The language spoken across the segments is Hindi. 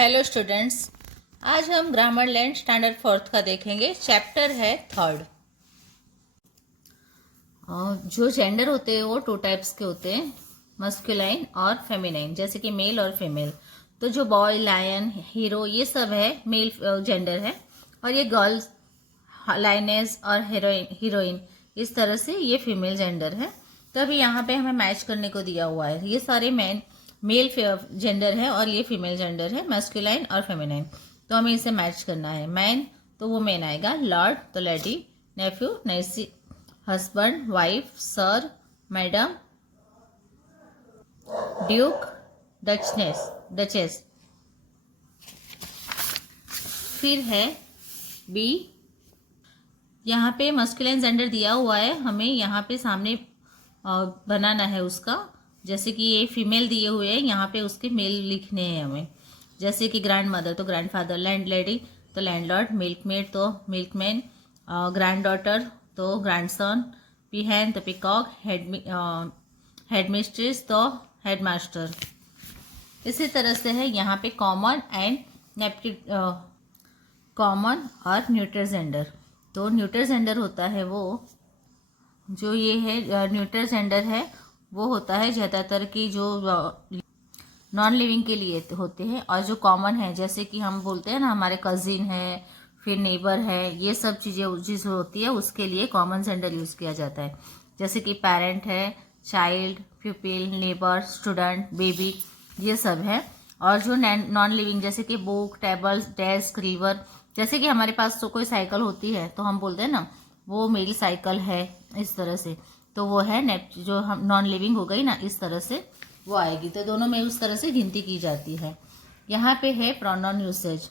हेलो स्टूडेंट्स, आज हम ग्रामर लैंड स्टैंडर्ड फोर्थ का देखेंगे। चैप्टर है थर्ड। जो जेंडर होते हैं वो टू टाइप्स के होते हैं, मस्कुलाइन और फेमिनाइन, जैसे कि मेल और फीमेल। तो जो बॉय, लायन, हीरो ये सब है मेल जेंडर है, और ये गर्ल्स, लाइनेस और हीरोइन इस तरह से ये फीमेल जेंडर है। तो अभी यहाँ पे हमें मैच करने को दिया हुआ है। ये सारे मेल जेंडर है और ये फीमेल जेंडर है, मैस्कुलाइन और फेमिनाइन। तो हमें इसे मैच करना है। मैन तो वो मैन आएगा, लॉर्ड तो lady, nephew niece, husband wife, sir madam, duke duchess. फिर है बी। यहाँ पे मस्कुलिन जेंडर दिया हुआ है, हमें यहाँ पे सामने बनाना है उसका। जैसे कि ये फीमेल दिए हुए हैं, यहाँ पे उसके मेल लिखने हैं हमें। जैसे कि ग्रैंड मदर तो ग्रैंडफादर, लैंड लेडी तो लैंडलॉर्ड, मिल्कमेड तो मिल्कमैन, ग्रैंड डॉटर तो ग्रैंडसन, पीहैन तो पिकॉक, हेडमिस्ट्रेस तो हेडमास्टर। इसी तरह से है यहाँ पे कॉमन एंड कॉमन और न्यूट्रल जेंडर। तो न्यूट्रल जेंडर होता है वो जो ये है, न्यूट्रल जेंडर है वो होता है ज़्यादातर की जो नॉन लिविंग के लिए होते हैं, और जो कॉमन है जैसे कि हम बोलते हैं ना, हमारे कजिन है, फिर नेबर है, ये सब चीज़ें जिस होती है उसके लिए कॉमन जेंडर यूज़ किया जाता है। जैसे कि पेरेंट है, चाइल्ड, प्यूपिल, नेबर, स्टूडेंट, बेबी, ये सब है। और जो नॉन लिविंग जैसे कि बुक, टेबल, डेस्क, रिवर, जैसे कि हमारे पास तो कोई साइकिल होती है तो हम बोलते हैं ना वो मेरी साइकिल है, इस तरह से। तो वो है जो हम नॉन लिविंग हो गई ना, इस तरह से वो आएगी। तो दोनों में उस तरह से गिनती की जाती है। यहाँ पे है प्रोनाउन यूसेज।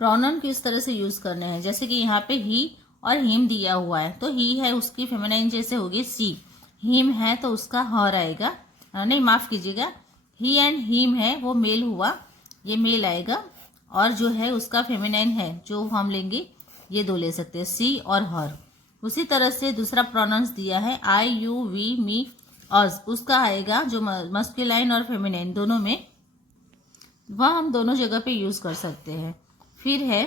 प्रोनाउन किस तरह से यूज करने हैं, जैसे कि यहाँ पे ही और हिम दिया हुआ है, तो ही है उसकी फेमिनाइन जैसे होगी सी, हिम है तो उसका हर आएगा, नहीं माफ कीजिएगा, ही एंड हिम है वो मेल हुआ, ये मेल आएगा। और जो है उसका फेमिनाइन है जो हम लेंगे, ये दो ले सकते हैं, सी और हर। उसी तरह से दूसरा प्रोनाउंस दिया है आई, यू, वी, मी, अस, उसका आएगा जो मस्कुलाइन और फेमिनाइन दोनों में, वह हम दोनों जगह पे यूज कर सकते हैं। फिर है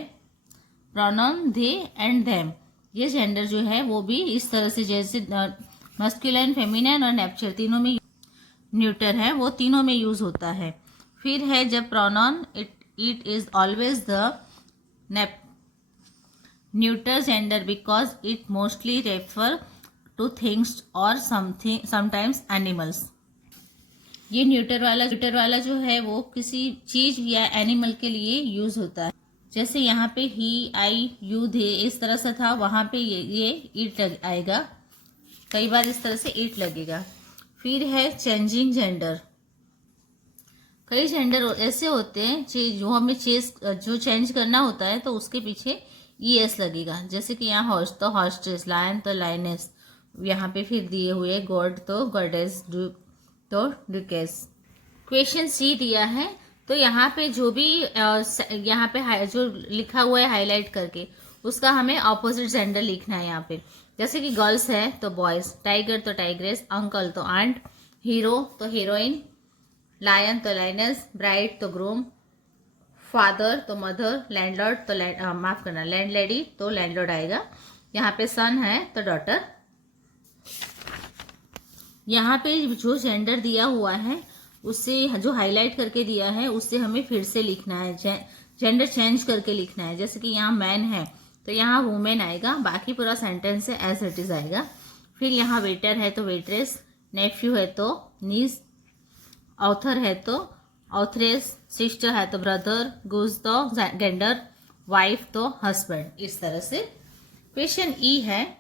प्रोनाउन दे एंड देम। ये जेंडर जो है वो भी इस तरह से, जैसे मस्कुलाइन, फेमिनाइन और नेपचर तीनों में न्यूटर है, वो तीनों में यूज होता है। फिर है जब pronoun it is always the neuter gender because it mostly refer two things और समटाइम्स एनिमल्स। ये न्यूटर वाला जो है वो किसी चीज या एनिमल के लिए यूज होता है। जैसे यहाँ पे ही, आई, यू, दे इस तरह से था, वहां पे ये इट आएगा, कई बार इस तरह से इट लगेगा। फिर है चेंजिंग जेंडर। कई जेंडर ऐसे होते हैं जो हमें जो चेंज करना होता है तो उसके पीछे ES लगेगा। जैसे कि यहाँ हॉर्स तो हॉर्स्ट्रेस, लायन तो लाइनेस, यहाँ पे फिर दिए हुए गॉड तो गॉडेस, तो डुकेस। क्वेश्चन सी दिया है, तो यहाँ पे जो भी यहाँ पे जो लिखा हुआ है हाईलाइट करके, उसका हमें ऑपोजिट जेंडर लिखना है यहाँ पे। जैसे कि गर्ल्स है तो बॉयज, टाइगर तो टाइग्रेस, अंकल तो आंट, हीरो तो हीरोइन, लायन तो लाइनस, ब्राइड तो ग्रूम, फादर तो मदर, लैंडलॉर्ड तो माफ करना, लैंडलेडी तो लैंडलॉर्ड आएगा। यहाँ पे सन है तो डॉटर। यहाँ पे जो जेंडर दिया हुआ है उससे जो हाईलाइट करके दिया है उससे हमें फिर से लिखना है, जेंडर चेंज करके लिखना है। जैसे कि यहाँ मैन है तो यहाँ वुमेन आएगा, बाकी पूरा सेंटेंस है एज इट इज आएगा। फिर यहाँ वेटर है तो वेट्रेस, नेफ्यू है तो नीस, ऑथर है तो ऑथरेस, सिस्टर है तो ब्रदर, गुज तो गेंडर, वाइफ तो हस्बैंड, इस तरह से। क्वेश्चन ई है,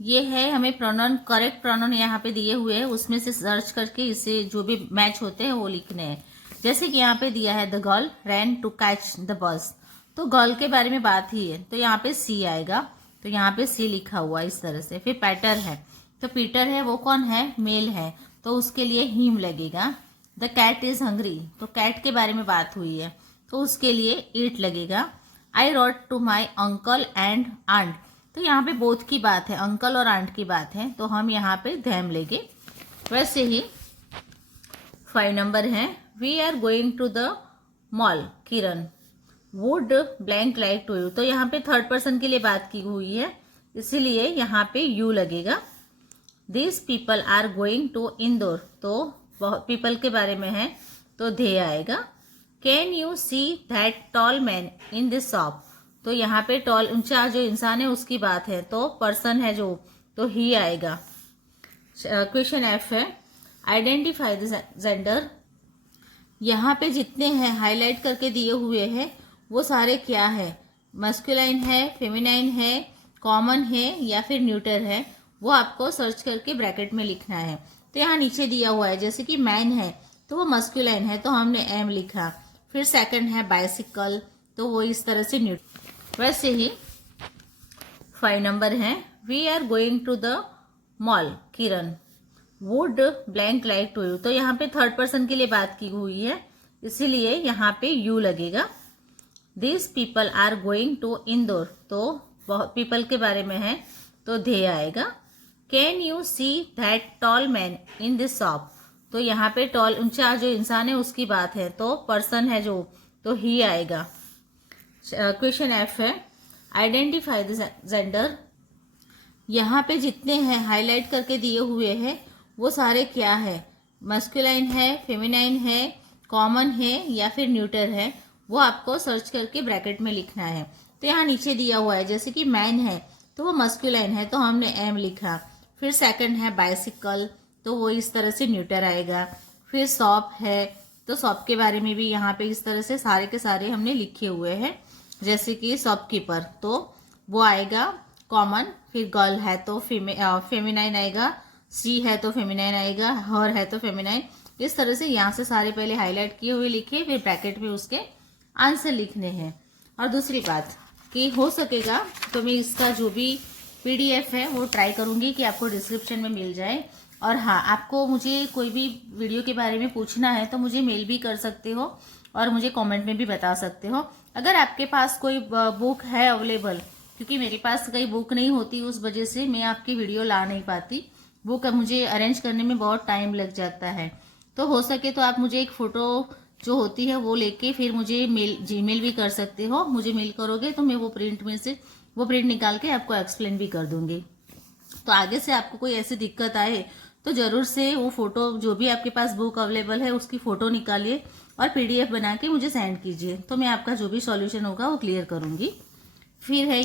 ये है हमें प्रोनाउन, करेक्ट प्रोनाउन यहाँ पे दिए हुए हैं, उसमें से सर्च करके इसे जो भी मैच होते हैं वो लिखने हैं। जैसे कि यहाँ पे दिया है the girl ran to catch the bus, तो गर्ल के बारे में बात ही है तो यहाँ पे सी आएगा, तो यहाँ पे सी लिखा हुआ इस तरह से। फिर पैटर है तो पीटर है वो कौन है, मेल है, तो उसके लिए हिम लगेगा। द कैट इज हंग्री, तो कैट के बारे में बात हुई है तो उसके लिए ईट लगेगा। I wrote to my uncle and aunt, तो यहाँ पे बोथ की बात है, अंकल और आंट की बात है, तो हम यहाँ पे धैम लेंगे। वैसे ही 5 नंबर है we are going to the mall Kiran, would blank like to you. तो यहाँ पे थर्ड पर्सन के लिए बात की हुई है, इसीलिए यहाँ पे यू लगेगा। This people are going to Indore, तो पीपल के बारे में है तो दे आएगा। Can you see that tall man in this shop, तो यहाँ पे टॉल ऊंचा जो इंसान है उसकी बात है, तो पर्सन है जो, तो ही आएगा। क्वेश्चन एफ है आइडेंटिफाई द जेंडर, यहाँ पे जितने हैं हाईलाइट करके दिए हुए हैं वो सारे क्या है, मस्कुलाइन है, फेमिनाइन है, कॉमन है या फिर न्यूटर है, वो आपको सर्च करके ब्रैकेट में लिखना है। तो यहाँ नीचे दिया हुआ है, जैसे कि मैन है तो वो मस्कुलाइन है तो हमने एम लिखा, फिर सेकंड है बाइसिकल तो वो इस तरह से न्यूटर। वैसे ही 5 नंबर है we are going to the mall Kiran, would blank like to you. तो यहाँ पे थर्ड पर्सन के लिए बात की हुई है, इसीलिए यहाँ पे यू लगेगा। This people are going to Indore, तो पीपल के बारे में है तो दे आएगा। Can you see that tall man in this shop, तो यहाँ पे टॉल ऊंचा जो इंसान है उसकी बात है, तो पर्सन है जो, तो ही आएगा। क्वेश्चन एफ है आइडेंटिफाई द जेंडर, यहाँ पे जितने हैं हाईलाइट करके दिए हुए हैं वो सारे क्या है, मस्कुलाइन है, फेमिनाइन है, कॉमन है या फिर न्यूटर है, वो आपको सर्च करके ब्रैकेट में लिखना है। तो यहाँ नीचे दिया हुआ है, जैसे कि मैन है तो वो मस्कुलाइन है तो हमने एम लिखा, फिर सेकंड है बाइसिकल तो वो इस तरह से न्यूटर आएगा, फिर शॉप है तो शॉप के बारे में भी यहाँ पे इस तरह से सारे के सारे हमने लिखे हुए हैं, जैसे कि शॉपकीपर तो वो आएगा कॉमन, फिर गर्ल है तो फेमिनाइन आएगा, सी है तो फेमिनाइन आएगा, हर है तो फेमिनाइन। इस तरह से यहाँ से सारे पहले हाईलाइट किए हुए लिखे, फिर ब्रैकेट में उसके आंसर लिखने हैं। और दूसरी बात कि हो सकेगा तो मैं इसका जो भी पीडीएफ है वो ट्राई करूंगी कि आपको डिस्क्रिप्शन में मिल जाए। और हाँ, आपको मुझे कोई भी वीडियो के बारे में पूछना है तो मुझे मेल भी कर सकते हो और मुझे कमेंट में भी बता सकते हो। अगर आपके पास कोई बुक है अवेलेबल, क्योंकि मेरे पास कई बुक नहीं होती, उस वजह से मैं आपकी वीडियो ला नहीं पाती, बुक मुझे अरेंज करने में बहुत टाइम लग जाता है। तो हो सके तो आप मुझे एक फ़ोटो जो होती है वो लेके फिर मुझे जीमेल भी कर सकते हो, मुझे मेल करोगे तो मैं वो प्रिंट में से वो प्रिंट निकाल के आपको एक्सप्लेन भी कर दूंगी। तो आगे से आपको कोई ऐसी दिक्कत आए तो जरूर से वो फोटो, जो भी आपके पास बुक अवेलेबल है उसकी फोटो निकालिए और पीडीएफ बना के मुझे सेंड कीजिए, तो मैं आपका जो भी सॉल्यूशन होगा वो क्लियर करूंगी। फिर है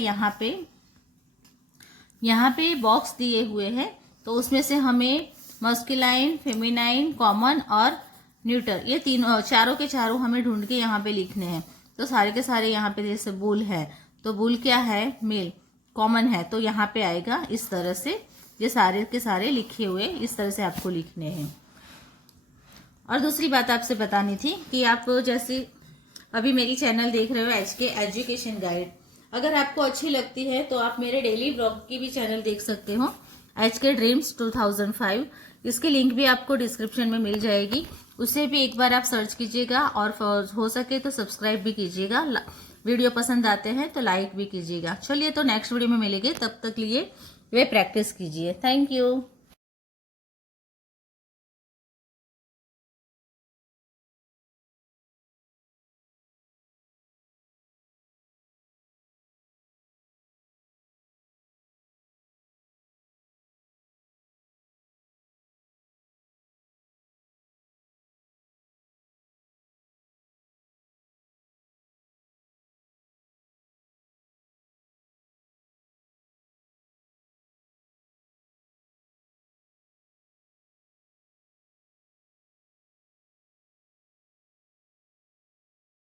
यहाँ पे बॉक्स दिए हुए हैं, तो उसमें से हमें मस्कुलाइन, फेमिनाइन, कॉमन और न्यूटर, ये तीनों चारों के चारों हमें ढूंढ के यहाँ पे लिखने हैं। तो सारे के सारे यहाँ पे जैसे बुल है तो बुल क्या है, मेल, कॉमन है तो यहाँ पे आएगा इस तरह से, ये सारे के सारे लिखे हुए इस तरह से आपको लिखने हैं। और दूसरी बात आपसे बतानी थी कि आप जैसे अभी मेरी चैनल देख रहे हो एचके एजुकेशन गाइड, अगर आपको अच्छी लगती है तो आप मेरे डेली ब्लॉग की भी चैनल देख सकते हो, एचके ड्रीम्स 2005। इसकी लिंक भी आपको डिस्क्रिप्शन में मिल जाएगी, उसे भी एक बार आप सर्च कीजिएगा और हो सके तो सब्सक्राइब भी कीजिएगा। वीडियो पसंद आते हैं तो लाइक भी कीजिएगा। चलिए, तो नेक्स्ट वीडियो में मिलेंगे, तब तक लिए वे प्रैक्टिस कीजिए। Thank you.